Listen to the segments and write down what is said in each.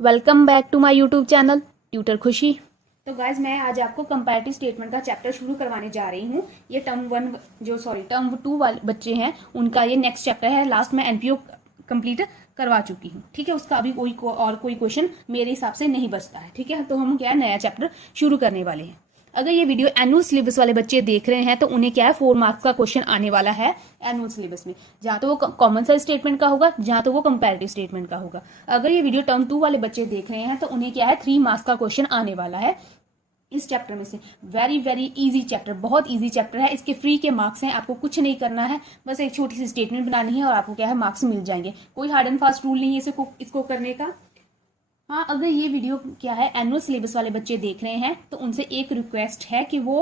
Welcome back to my YouTube channel tutor Khushi. तो guys मैं आज आपको कंपैरेटिव स्टेटमेंट का चैप्टर शुरू करवाने जा रही हूँ। ये टर्म टू वाले बच्चे हैं उनका ये नेक्स्ट चैप्टर है। लास्ट में एनपीओ कंप्लीट करवा चुकी हूँ, ठीक है। उसका अभी कोई क्वेश्चन मेरे हिसाब से नहीं बचता है, ठीक है। तो हम क्या है नया चैप्टर शुरू करने वाले हैं। अगर ये वीडियो एनुअल सिलेबस वाले बच्चे देख रहे हैं तो उन्हें क्या है 4 मार्क्स का क्वेश्चन आने वाला है एनुअल सिलेबस में, जहां तो वो कॉमन साइज स्टेटमेंट का होगा, जहां तो वो कंपैरेटिव स्टेटमेंट का होगा। अगर ये वीडियो टर्म 2 वाले बच्चे देख रहे हैं तो उन्हें क्या है 3 मार्क्स का क्वेश्चन आने वाला है इस चैप्टर में से। वेरी वेरी इजी चैप्टर, बहुत इजी चैप्टर है। इसके फ्री के मार्क्स हैं, आपको कुछ नहीं करना है, बस एक छोटी सी स्टेटमेंट बनानी है और आपको क्या है मार्क्स मिल जाएंगे। कोई हार्ड एंड फास्ट रूल नहीं है इसको करने का। हाँ, अगर ये वीडियो क्या है एनुअल सिलेबस वाले बच्चे देख रहे हैं तो उनसे एक रिक्वेस्ट है कि वो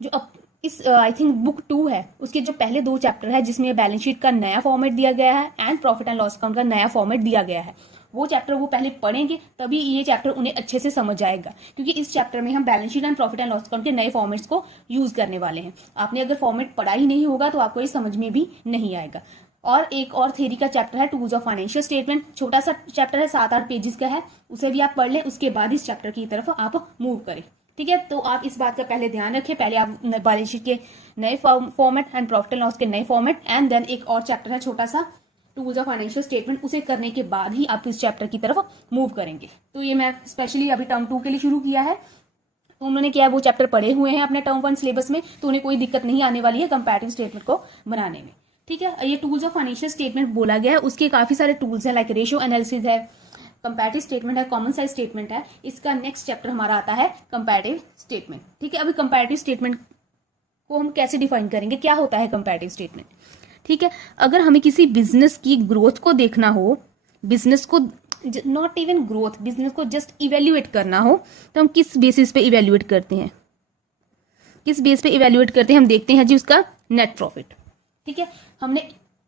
जो अब इस आई थिंक बुक 2 है उसके जो पहले 2 चैप्टर है जिसमें बैलेंस शीट का नया फॉर्मेट दिया गया है and profit and loss account का नया फॉर्मेट दिया गया है, वो चैप्टर वो पहले पढ़ेंगे तभी ये चैप्टर उन्हें अच्छे से समझ आएगा। क्योंकि इस चैप्टर में हम balance sheet and profit and loss account के नए फॉर्मेट्स को यूज करने वाले हैं। आपने अगर फॉर्मेट पढ़ा ही नहीं होगा तो आपको ये समझ में भी नहीं आएगा। और एक और थ्योरी का चैप्टर है टूल्स ऑफ फाइनेंशियल स्टेटमेंट, छोटा सा चैप्टर है, 7-8 पेजेस का है, उसे भी आप पढ़ लें। उसके बाद इस चैप्टर की तरफ आप मूव करें, ठीक है। तो आप इस बात का पहले ध्यान रखें, पहले आप बैलेंस शीट के नए format and profit and loss के नए फॉर्मेट एंड देन एक और चैप्टर है छोटा सा टूल्स ऑफ फाइनेंशियल स्टेटमेंट, उसे करने के बाद ही आप इस चैप्टर की तरफ मूव करेंगे। तो ये मैं स्पेशली अभी टर्म 2 के लिए शुरू किया है। तो उन्होंने क्या है वो चैप्टर पढ़े हुए हैं अपने टर्म 1 सिलेबस में, तो उन्हें कोई दिक्कत नहीं आने वाली है कंपैरेटिव स्टेटमेंट को बनाने में, ठीक है। ये टूल्स ऑफ फाइनेंशियल स्टेटमेंट बोला गया है, उसके काफी सारे टूल्स हैं, लाइक रेशियो एनालिसिस है, कंपैरेटिव स्टेटमेंट है, कॉमन साइज स्टेटमेंट है। इसका नेक्स्ट चैप्टर हमारा आता है कंपैरेटिव स्टेटमेंट, ठीक है। अभी कंपैरेटिव स्टेटमेंट को हम कैसे डिफाइन करेंगे, क्या होता है कंपैरेटिव स्टेटमेंट, ठीक है। अगर हमें किसी बिजनेस की ग्रोथ को देखना हो, बिजनेस को नॉट इवन ग्रोथ, बिजनेस को जस्ट इवेल्युएट करना हो, तो हम किस बेसिस पे इवेल्युएट करते हैं, किस बेस पे इवेल्युएट करते हैं? हम देखते हैं जी उसका नेट प्रॉफिट, ठीक है।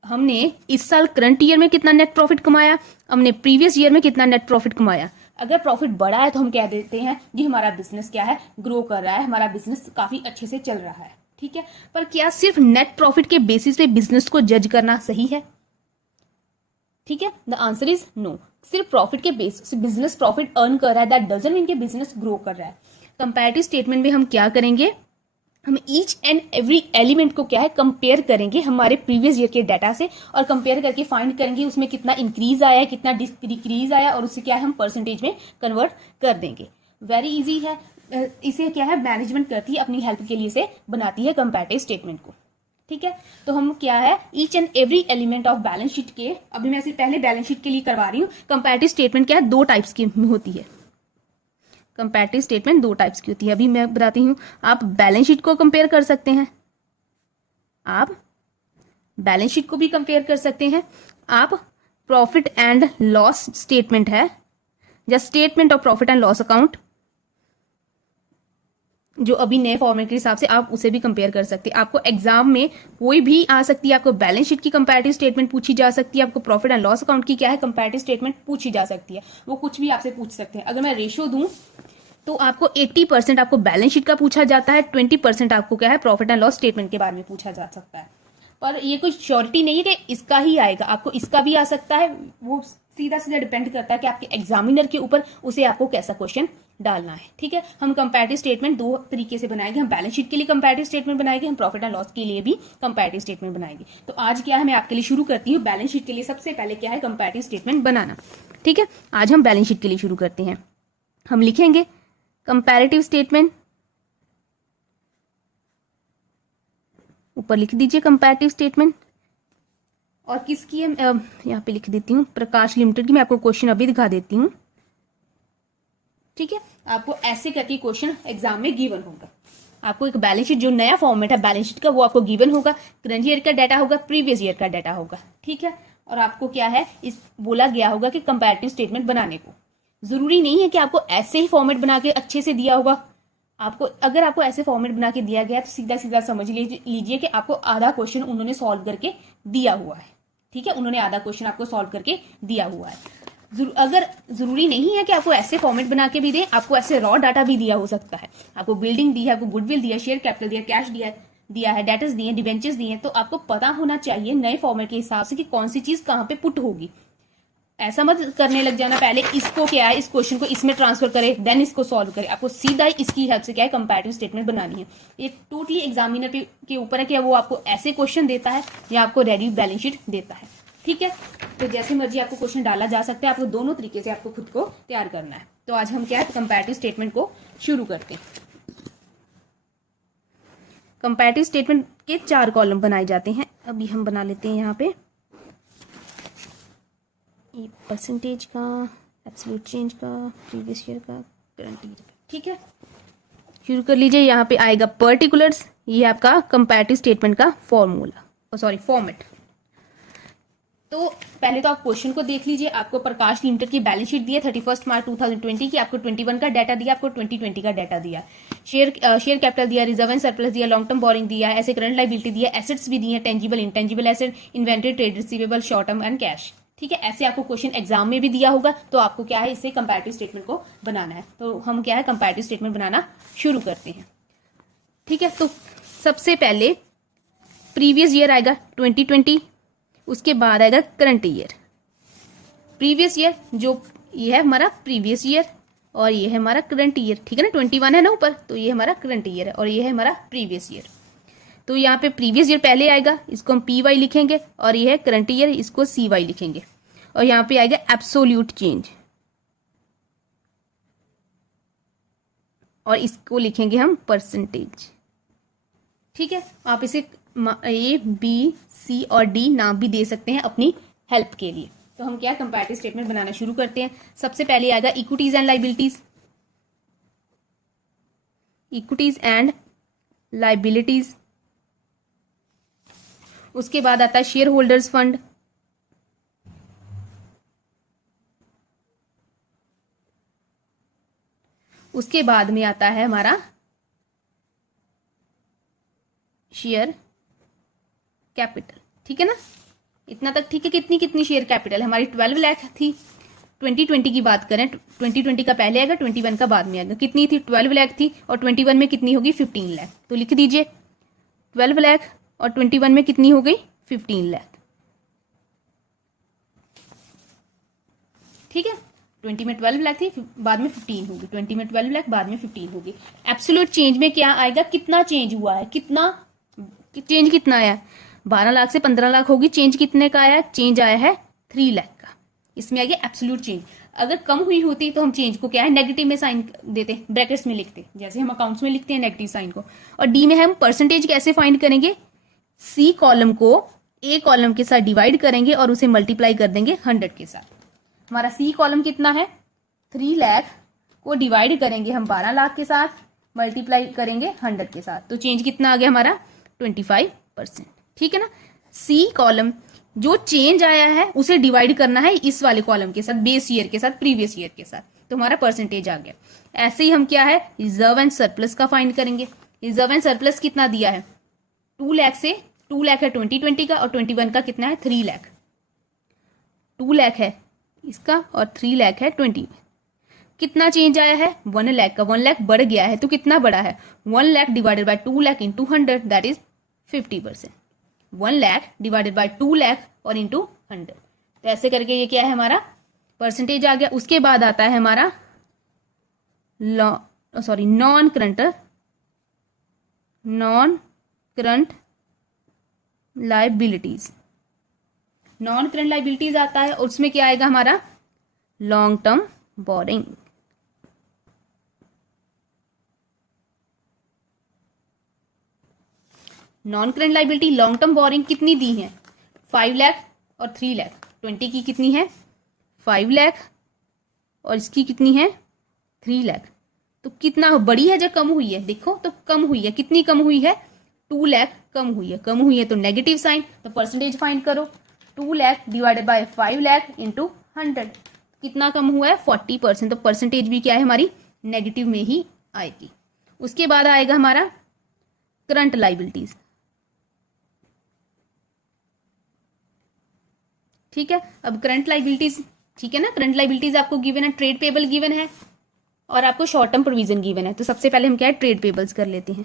हमने इस साल करंट ईयर में कितना नेट प्रॉफिट कमाया, हमने प्रीवियस ईयर में कितना नेट प्रॉफिट कमाया। अगर प्रॉफिट बढ़ा है तो हम कह देते हैं जी हमारा बिजनेस क्या है ग्रो कर रहा है, हमारा बिजनेस काफी अच्छे से चल रहा है, ठीक है। पर क्या सिर्फ नेट प्रॉफिट के बेसिस पे बिजनेस को जज करना सही है? ठीक है, द आंसर इज नो। सिर्फ प्रॉफिट के बेसिस बिजनेस प्रॉफिट अर्न कर रहा है दैट डजंट मीन कि बिजनेस ग्रो कर रहा है। कंपैरेटिव स्टेटमेंट में हम क्या करेंगे, हम ईच एंड एवरी एलिमेंट को क्या है कंपेयर करेंगे हमारे प्रीवियस ईयर के डाटा से, और कंपेयर करके फाइंड करेंगे उसमें कितना इंक्रीज आया है, कितना डिक्रीज आया, और उससे क्या है हम परसेंटेज में कन्वर्ट कर देंगे। वेरी इजी है। इसे क्या है मैनेजमेंट करती है अपनी हेल्प के लिए, से बनाती है कंपैरेटिव स्टेटमेंट को, ठीक है। तो हम क्या है each and every element of balance sheet के, अभी मैं सिर्फ पहले बैलेंस शीट के लिए करवा रही हूँ। कंपैरेटिव स्टेटमेंट क्या है 2 टाइप्स की होती है। कंपैरेटिव स्टेटमेंट 2 टाइप्स की होती है, अभी मैं बताती हूँ। आप बैलेंस शीट को कंपेयर कर सकते हैं, आप बैलेंस शीट को भी कंपेयर कर सकते हैं, आप प्रॉफिट एंड लॉस स्टेटमेंट है या statement of profit and loss account जो अभी नए फॉर्मेट के हिसाब से आप उसे भी कंपेयर कर सकते हैं। आपको एग्जाम में कोई भी आ सकती है, आपको बैलेंस शीट की कंपैरेटिव स्टेटमेंट पूछी जा सकती है, आपको प्रॉफिट एंड लॉस अकाउंट की क्या है कंपैरेटिव स्टेटमेंट पूछी जा सकती है, वो कुछ भी आपसे पूछ सकते हैं। अगर मैं रेशियो दूं तो आपको 80% आपको बैलेंस शीट का पूछा जाता है, 20% आपको क्या है प्रॉफिट एंड लॉस स्टेटमेंट के बारे में पूछा जा सकता है। पर ये कोई श्योरिटी नहीं है कि इसका ही आएगा, आपको इसका भी आ सकता है। वो सीधा सीधा डिपेंड करता है कि आपके एग्जामिनर के ऊपर उसे आपको कैसा क्वेश्चन डालना है, ठीक है। हम कंपैरेटिव स्टेटमेंट 2 तरीके से बनाएंगे, हम बैलेंस शीट के लिए कंपैरेटिव स्टेटमेंट बनाएंगे, हम प्रॉफिट एंड लॉस के लिए भी कंपैरेटिव स्टेटमेंट बनाएंगे। तो आज क्या है मैं आपके लिए शुरू करती हूँ बैलेंस शीट के लिए सबसे पहले क्या है कंपैरेटिव स्टेटमेंट बनाना, ठीक है। आज हम बैलेंस शीट के लिए शुरू करते हैं। हम लिखेंगे कंपैरेटिव स्टेटमेंट, ऊपर लिख दीजिए कंपैरेटिव स्टेटमेंट, और किसकी है यहाँ पे लिख देती हूँ प्रकाश लिमिटेड की। मैं आपको क्वेश्चन अभी दिखा देती हूँ, ठीक है। आपको ऐसे करके क्वेश्चन एग्जाम में गिवन होगा। आपको एक बैलेंस शीट जो नया फॉर्मेट है बैलेंस शीट का वो आपको गिवन होगा, करंट ईयर का डाटा होगा, प्रीवियस ईयर का डाटा होगा, ठीक है। और आपको क्या है इस बोला गया होगा कि कंपैरेटिव स्टेटमेंट बनाने को। जरूरी नहीं है कि आपको ऐसे ही फॉर्मेट बना के अच्छे से दिया होगा। आपको अगर आपको ऐसे फॉर्मेट बना के दिया गया तो सीधा सीधा समझ लीजिए कि आपको आधा क्वेश्चन उन्होंने सॉल्व करके दिया हुआ है, ठीक है। उन्होंने आधा क्वेश्चन आपको सॉल्व करके दिया हुआ है। अगर जरूरी नहीं है कि आपको ऐसे फॉर्मेट बना के भी दें, आपको ऐसे रॉ डाटा भी दिया हो सकता है। आपको बिल्डिंग दी है, आपको गुडविल दिया, शेयर कैपिटल दिया, कैश दिया है, डेटर्स दिए, डिवेंचर्स दिए, तो आपको पता होना चाहिए नए फॉर्मेट के हिसाब से कि कौन सी चीज कहाँ पे पुट होगी। ऐसा मत करने लग जाना पहले इसको क्या है, इस क्वेश्चन को इसमें ट्रांसफर करे देन इसको सॉल्व करे। आपको सीधा इसकी हेल्प से क्या है कंपैरेटिव स्टेटमेंट बनानी है। ये टोटली एग्जामिनर के ऊपर है कि वो आपको ऐसे क्वेश्चन देता है या आपको रेडी बैलेंस शीट देता है। ठीक है, तो जैसे मर्जी आपको क्वेश्चन डाला जा सकता है, आपको दोनों तरीके से आपको खुद को तैयार करना है। तो आज हम क्या है कंपैरेटिव स्टेटमेंट को शुरू करते हैं। कंपैरेटिव स्टेटमेंट के 4 कॉलम बनाए जाते हैं। अभी हम बना लेते हैं यहाँ पे ये परसेंटेज का, एब्सोल्यूट चेंज का, प्रीवियस ईयर का, करंट ईयर का। ठीक है, शुरू कर लीजिए। यहाँ पे आएगा पर्टिकुलर्स, ये आपका कंपैरेटिव स्टेटमेंट का फॉर्मेट। तो पहले तो आप क्वेश्चन को देख लीजिए। आपको प्रकाश लिमिटेड की बैलेंस शीट दी है 31 मार्च 2020 की, आपको 21 का डाटा दिया, आपको 2020 का डाटा दिया, शेयर कैपिटल दिया, रिजर्व एंड सरप्लस दिया, लॉन्ग टर्म बोरिंग दिया, ऐसे करंट लायबिलिटी दिया, एसेट्स भी दिए, tangible intangible asset, inventory, trade receivable, short term and cash. ठीक है, ऐसे आपको क्वेश्चन एग्जाम में भी दिया होगा, तो आपको क्या है इससे कंपैरेटिव स्टेटमेंट को बनाना है। तो हम क्या है कंपैरेटिव स्टेटमेंट बनाना शुरू करते हैं। ठीक है, तो सबसे पहले प्रीवियस ईयर आएगा 2020, उसके बाद आएगा करंट ईयर। प्रीवियस ईयर जो ये है हमारा प्रीवियस ईयर और ये है हमारा करंट ईयर। ठीक है ना, 21 है ना ऊपर, तो ये हमारा करंट ईयर है और ये है हमारा प्रीवियस ईयर। तो यहाँ पे प्रीवियस ईयर पहले आएगा, इसको हम पी वाई लिखेंगे, और ये है करंट ईयर, इसको सी वाई लिखेंगे। और यहाँ पे आएगा एब्सोल्यूट चेंज और इसको लिखेंगे हम परसेंटेज। ठीक है, आप इसे ए बी सी और डी नाम भी दे सकते हैं अपनी हेल्प के लिए। तो हम क्या कंपैरेटिव स्टेटमेंट बनाना शुरू करते हैं। सबसे पहले आएगा equities and liabilities, equities and liabilities. उसके बाद आता है शेयर होल्डर्स फंड, उसके बाद में आता है हमारा शेयर कैपिटल। ठीक है ना, इतना तक ठीक है। कितनी शेयर कैपिटल हमारी 12 लाख थी। 2020 की बात करें, 2020 का पहले आएगा, 21 का बाद में आएगा। कितनी थी? 12 लाख थी, और 21 में कितनी होगी? 15 लाख। तो लिख दीजिए 12 लाख और 21 में कितनी हो गई? 15 लाख। ठीक है, 20 में 12 लाख थी, बाद में 15 होगी। 20 में 12 लाख, बाद में 15 होगी। एब्सोल्यूट चेंज में क्या आएगा? कितना चेंज हुआ है, कितना चेंज कितना आया? 12 लाख से 15 लाख होगी। चेंज कितने का आया? चेंज आया है 3 लाख का। इसमें आ गया एब्सोल्यूट चेंज। अगर कम हुई होती तो हम चेंज को क्या है नेगेटिव में साइन देते, ब्रैकेट्स में लिखते, जैसे हम अकाउंट्स में लिखते हैं नेगेटिव साइन को। और डी में हम परसेंटेज कैसे फाइंड करेंगे? सी कॉलम को ए कॉलम के साथ डिवाइड करेंगे और उसे मल्टीप्लाई कर देंगे 100 के साथ। हमारा सी कॉलम कितना है? 3 लाख को डिवाइड करेंगे हम 12 लाख के साथ, मल्टीप्लाई करेंगे 100 के साथ। तो चेंज कितना आ गया हमारा? 25%। ठीक है ना। सी कॉलम जो चेंज आया है उसे डिवाइड करना है इस वाले कॉलम के साथ, बेस ईयर के साथ, प्रीवियस ईयर के साथ। तो हमारा परसेंटेज आ गया। ऐसे ही हम क्या है रिजर्व एंड सरप्लस का फाइंड करेंगे। रिजर्व एंड सरप्लस कितना दिया है? 2 लाख से 2 लाख है 2020 का, और 21 का कितना है? 3 लाख। 2 लाख है इसका और 3 लाख है 20। कितना चेंज आया है? 1 लाख का। 1 लाख बढ़ गया है, तो कितना बढ़ा है? 1 lakh divided by 2 lakh into 100, that is 50%। 1 lakh divided by 2 lakh और इंटू 100। तो ऐसे करके ये क्या है हमारा परसेंटेज आ गया। उसके बाद आता है हमारा non current liabilities. Non current liabilities आता है और उसमें क्या आएगा हमारा? Long term borrowing. Non current liability long term borrowing कितनी दी है? 5 लाख और 3 लाख। 20 की कितनी है? 5 लाख और इसकी कितनी है? 3 लाख। तो कितना बड़ी है जब कम हुई है? देखो तो कम हुई है। कितनी कम हुई है? 2 लाख कम हुई है। कम हुई है तो नेगेटिव साइन। तो परसेंटेज फाइंड करो। 2 lakh divided by 5 lakh into 100, कितना कम हुआ है? 40%। तो परसेंटेज भी क्या है हमारी नेगेटिव में ही आएगी। उसके बाद आएगा हमारा करंट लायबिलिटीज। ठीक है, अब करंट लायबिलिटीज, ठीक है ना। करंट लायबिलिटीज आपको गिवन है, ट्रेड पेबल गिवन है और आपको शॉर्ट टर्म प्रोविजन गिवन है। तो सबसे पहले हम क्या है ट्रेड पेबल्स कर लेते हैं।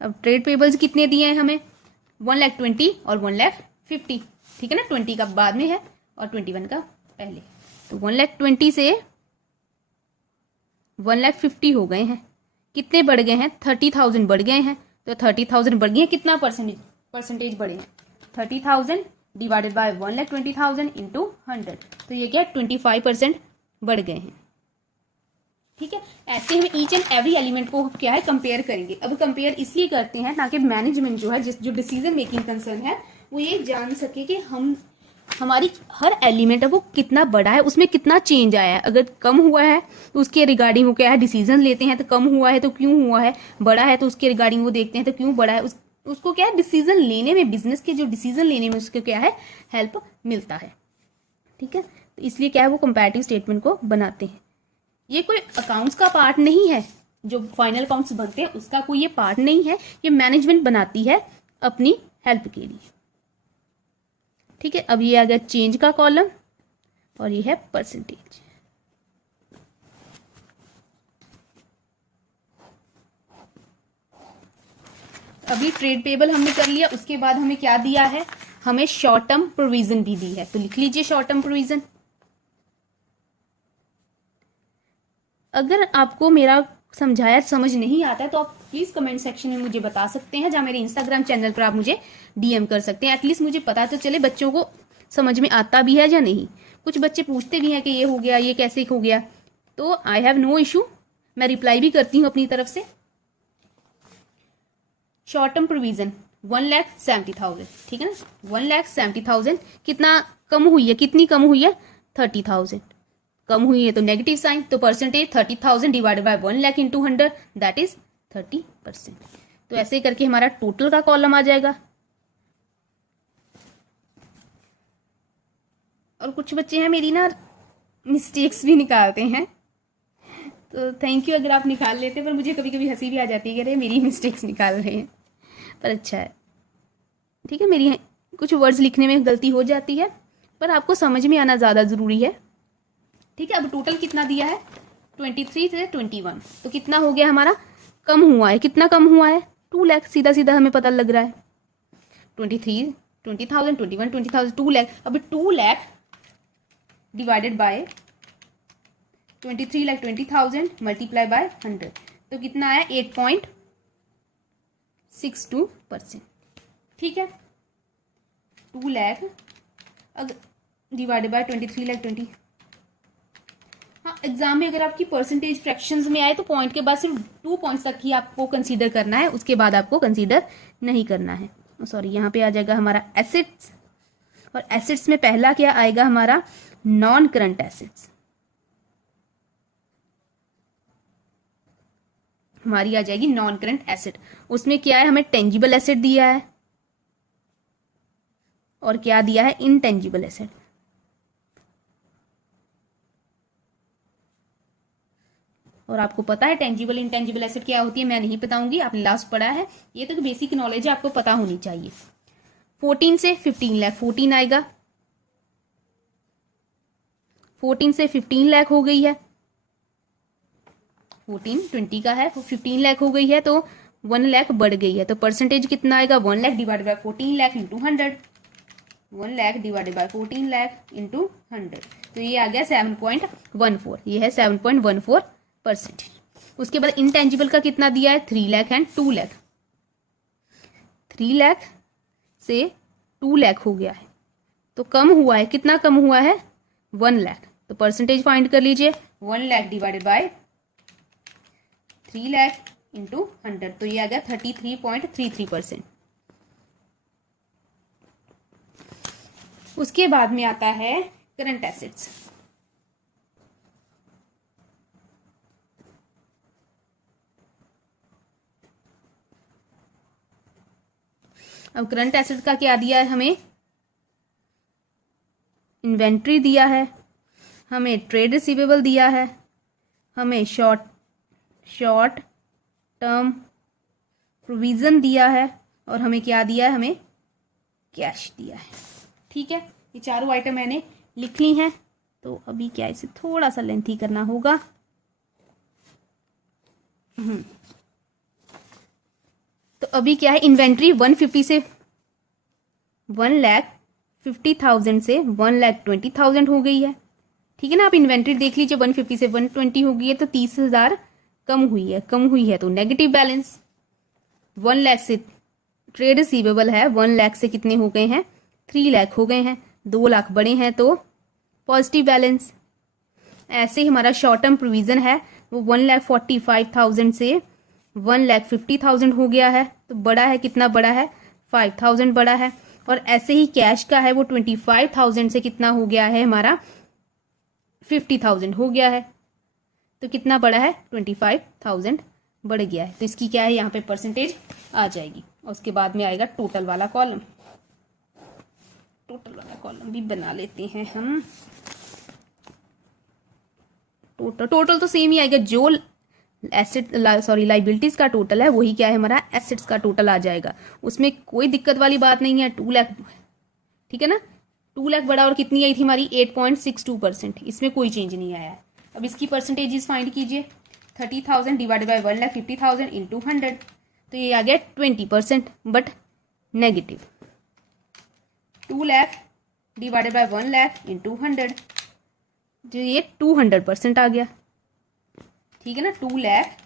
अब ट्रेड पेबल्स कितने दिए हैं हमें? 1,20,000 और 1,50,000। ठीक है ना, 20 का बाद में है और 21 का पहले। तो 1,20,000 से 1,50,000 हो गए हैं। कितने बढ़ गए हैं? 30,000 बढ़ गए हैं। तो 30,000 बढ़ गए हैं, कितना परसेंटेज बढ़े हैं? 30,000 डिवाइडेड बाय 1,20,000 इंटू 100, तो ये क्या 25% बढ़ गए हैं। ठीक है, ऐसे हम ईच एंड एवरी एलिमेंट को क्या है कंपेयर करेंगे। अब कंपेयर इसलिए करते हैं ताकि मैनेजमेंट जो है, जो डिसीजन मेकिंग कंसर्न है, वो ये जान सके कि हमारी हर एलिमेंट है वो कितना बड़ा है, उसमें कितना चेंज आया है। अगर कम हुआ है तो उसके रिगार्डिंग वो क्या है डिसीजन लेते हैं, तो कम हुआ है तो क्यों हुआ है, बड़ा है तो उसके रिगार्डिंग वो देखते हैं तो क्यों बड़ा है। उसको क्या है डिसीजन लेने में, बिजनेस के जो डिसीजन लेने में उसको क्या है हेल्प मिलता है। ठीक है, तो इसलिए क्या है वो कंपैरेटिव स्टेटमेंट को बनाते हैं। ये कोई अकाउंट्स का पार्ट नहीं है, जो फाइनल अकाउंट्स बनते हैं उसका कोई ये पार्ट नहीं है, ये मैनेजमेंट बनाती है अपनी हेल्प के लिए। ठीक है, अब ये आ गया चेंज का कॉलम और ये है परसेंटेज। अभी ट्रेड पेबल हमने कर लिया, उसके बाद हमें क्या दिया है, हमें शॉर्ट टर्म प्रोविजन भी दी है। तो लिख लीजिए शॉर्ट टर्म प्रोविजन। अगर आपको मेरा समझाया समझ नहीं आता है तो आप प्लीज कमेंट सेक्शन में मुझे बता सकते हैं, जहाँ मेरे इंस्टाग्राम चैनल पर आप मुझे डीएम कर सकते हैं। एटलीस्ट मुझे पता तो चले बच्चों को समझ में आता भी है या नहीं। कुछ बच्चे पूछते भी हैं कि ये हो गया, ये कैसे हो गया, तो आई हैव नो इशू, मैं रिप्लाई भी करती हूँ अपनी तरफ से। शॉर्ट टर्म प्रोविजन 1,70,000, ठीक है ना, 1,70,000 कितना कम हुई है, कितनी कम हुई है? 30,000 कम हुई है, तो नेगेटिव साइन, तो percentage 30,000 divided by 1,00,000 into 100 that is 30%। तो ऐसे करके हमारा टोटल का कॉलम आ जाएगा। और कुछ बच्चे हैं मेरी ना मिस्टेक्स भी निकालते हैं, तो थैंक यू अगर आप निकाल लेते, पर मुझे कभी कभी हंसी भी आ जाती है कि अरे मेरी मिस्टेक्स निकाल रहे हैं, पर अच्छा है। ठीक है, मेरी कुछ वर्ड्स लिखने में गलती हो जाती है, पर आपको समझ में आना ज़्यादा ज़रूरी है। ठीक है, अब टोटल कितना दिया है? 23 से 21, तो कितना हो गया हमारा? कम हुआ है, कितना कम हुआ है? 2 लाख, सीधा सीधा हमें पता लग रहा है। 23, 20,000, 21, 20,000, 2 लाख। अब 2 lakh divided by 23,20,000 multiply by 100, तो कितना आया? 8.62%। ठीक है, 2 लाख डिवाइडेड बाय 23,20,000। हाँ, एग्जाम में अगर आपकी परसेंटेज फ्रैक्शंस में आए तो पॉइंट के बाद सिर्फ 2 पॉइंट्स तक ही आपको कंसीडर करना है, उसके बाद आपको कंसीडर नहीं करना है। सॉरी, यहाँ पे आ जाएगा हमारा एसेट्स, और एसेट्स में पहला क्या आएगा हमारा? Non current assets. हमारी आ जाएगी नॉन करंट एसेट। उसमें क्या है, हमें टेंजिबल एसेट दिया है और क्या दिया है? Intangible asset. और आपको पता है टेंजिबल इंटेंजिबल एसेट क्या होती है? मैं नहीं बताऊंगी, आपने लास्ट पढ़ा है, ये तो बेसिक नॉलेज है, आपको पता होनी चाहिए। 14 से 15 लाख, 14 आएगा, 14 से 15 लाख हो गई है, 14 20 का है, 15 लाख हो गई है, तो 1 लाख बढ़ गई है। तो परसेंटेज कितना आएगा? 1 lakh divided by 14 lakh into 100, 1 lakh divided by 14 lakh into 100, तो ये आ गया 7.14, ये है 7.14%। उसके बाद इंटेंजिबल का कितना दिया है? 3 लाख एंड 2 लाख, 3 लाख से 2 लाख हो गया है, तो कम हुआ है, कितना कम हुआ है? 1 लाख। तो परसेंटेज फाइंड कर लीजिए, 1 lakh divided by 3 lakh into 100, तो ये आ गया 33.33%। उसके बाद में आता है करंट एसेट्स। अब करंट एसेट का क्या दिया है हमें? इन्वेंट्री दिया है, हमें ट्रेड रिसीवेबल दिया है, हमें शॉर्ट टर्म प्रोविजन दिया है, और हमें क्या दिया है? हमें कैश दिया है। ठीक है, ये चारों आइटम मैंने लिख ली हैं। तो अभी क्या इसे थोड़ा सा लेंथी करना होगा। तो अभी क्या है, इन्वेंट्री 150 से 1 50,000 से 1,20,000 हो गई है। ठीक है ना, आप इन्वेंट्री देख लीजिए, 150 से 120 हो गई है, तो 30,000 कम हुई है तो नेगेटिव बैलेंस। 1 लाख से ट्रेड रिसीवेबल है, 1 लाख से कितने हो गए हैं, 3 लाख हो गए हैं, 2 लाख बड़े हैं तो पॉजिटिव बैलेंस। ऐसे ही हमारा शॉर्ट टर्म प्रोविजन है वो 1,45,000 से 1,50,000 हो गया है, तो बड़ा है, कितना बड़ा है, 5,000 बड़ा है। और ऐसे ही कैश का है वो 25,000 से कितना हो गया है हमारा, 50,000 हो गया है, तो कितना बड़ा है, 25,000 बढ़ गया है। तो इसकी क्या है, यहाँ पे परसेंटेज आ जाएगी। और उसके बाद में आएगा टोटल वाला कॉलम। टोटल वाला कॉलम भी बना लेते हैं हम। टोटल तो सेम ही आएगा, जो लाइबिलिटीज का टोटल है वही क्या है हमारा एसेट्स का टोटल आ जाएगा। उसमें कोई दिक्कत वाली बात नहीं है। 2 लाख, ठीक है ना, 2 लाख बड़ा, और कितनी आई थी हमारी 8.62%, इसमें कोई चेंज नहीं आया है। अब इसकी परसेंटेजेस फाइंड कीजिए। 30,000 डिवाइडेड बाय 1,50,000 इंटू 100, तो ये आ गया 20%, but negative. 2 lakh divided by 1 lakh into 100, जो ये 200% आ गया। ठीक है ना, 2 lakh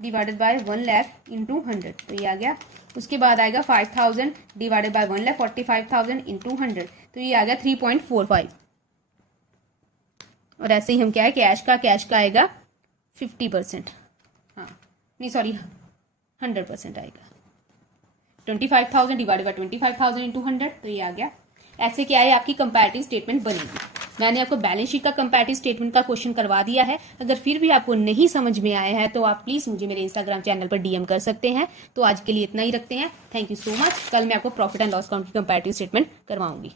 divided by 1 lakh into 100, तो ये आ गया। उसके बाद आएगा 5,000 डिवाइडेड बाय 1,45,000 इंटू 100, तो ये आ गया 3.45। और ऐसे ही हम क्या है, कैश का आएगा 50%, हाँ नहीं सॉरी 100% आएगा। 25,000 डिवाइडेड बाय 25,000 इंटू 100, तो ये आ गया। ऐसे क्या है आपकी कंपैरेटिव स्टेटमेंट बनेगी। मैंने आपको बैलेंस शीट का कंपैरेटिव स्टेटमेंट का क्वेश्चन करवा दिया है। अगर फिर भी आपको नहीं समझ में आया है तो आप प्लीज मुझे मेरे इंस्टाग्राम चैनल पर डीएम कर सकते हैं। तो आज के लिए इतना ही रखते हैं। Thank you so much. कल मैं आपको प्रॉफिट एंड लॉस अकाउंट की कंपैरेटिव स्टेटमेंट करवाऊंगी।